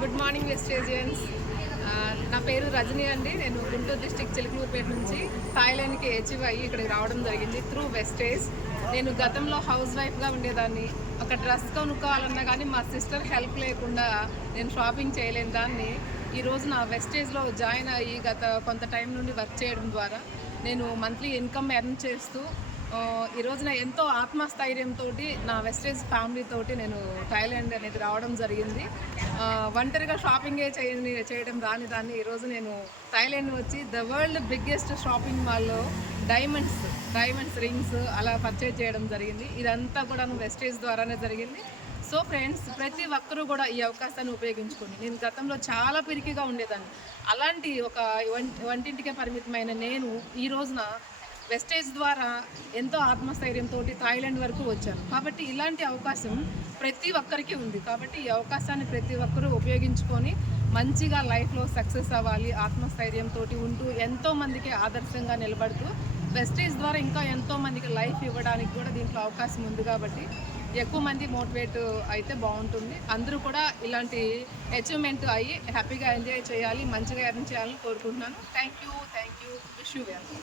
Good morning వెస్టేజియన్స్. నా పేరు రజనీ అండి. నేను గుంటూరు డిస్టిక్ చిలుకలూరుపేట నుంచి థాయిలాండ్కి అచీవ్ అయ్యి ఇక్కడికి రావడం జరిగింది త్రూ వెస్టేజ్. నేను గతంలో హౌస్ వైఫ్గా ఉండేదాన్ని. ఒక డ్రెస్ కొనుక్కోవాలన్నా కానీ మా సిస్టర్ హెల్ప్ లేకుండా నేను షాపింగ్ చేయలేని దాన్ని. ఈరోజు నా వెస్టేజ్లో జాయిన్ అయ్యి గత కొంత టైం నుండి వర్క్ చేయడం ద్వారా నేను మంత్లీ ఇన్కమ్ ఎర్న్ చేస్తూ ఈరోజున ఎంతో ఆత్మస్థైర్యంతో నా వెస్టేజ్ ఫ్యామిలీతోటి నేను థాయిలాండ్ అనేది రావడం జరిగింది. ఒంటరిగా షాపింగే చేయడం రాని దాన్ని ఈరోజు నేను థాయిలాండ్ వచ్చి ద వరల్డ్ బిగ్గెస్ట్ షాపింగ్ మాల్లో డైమండ్స్ రింగ్స్ అలా పర్చేజ్ చేయడం జరిగింది. ఇదంతా కూడా వెస్టేజ్ ద్వారానే జరిగింది. సో ఫ్రెండ్స్, ప్రతి ఒక్కరూ కూడా ఈ అవకాశాన్ని ఉపయోగించుకొని, నేను గతంలో చాలా పిరికిగా ఉండేదాన్ని. అలాంటి ఒక వంటింటికే పరిమితమైన నేను ఈ రోజున వెస్టేజ్ ద్వారా ఎంతో ఆత్మస్థైర్యంతో థాయిలాండ్ వరకు వచ్చాను. కాబట్టి ఇలాంటి అవకాశం ప్రతి ఒక్కరికి ఉంది. కాబట్టి ఈ అవకాశాన్ని ప్రతి ఒక్కరూ ఉపయోగించుకొని మంచిగా లైఫ్లో సక్సెస్ అవ్వాలి. ఆత్మస్థైర్యంతో ఉంటూ ఎంతోమందికి ఆదర్శంగా నిలబడుతూ వెస్టేజ్ ద్వారా ఇంకా ఎంతోమందికి లైఫ్ ఇవ్వడానికి కూడా దీంట్లో అవకాశం ఉంది. కాబట్టి ఎక్కువ మంది మోటివేట్ అయితే బాగుంటుంది. అందరూ కూడా ఇలాంటి అచీవ్మెంట్ అయ్యి హ్యాపీగా ఎంజాయ్ చేయాలి, మంచిగా ఎర్న్ చేయాలని కోరుకుంటున్నాను. Thank you. Wish you well.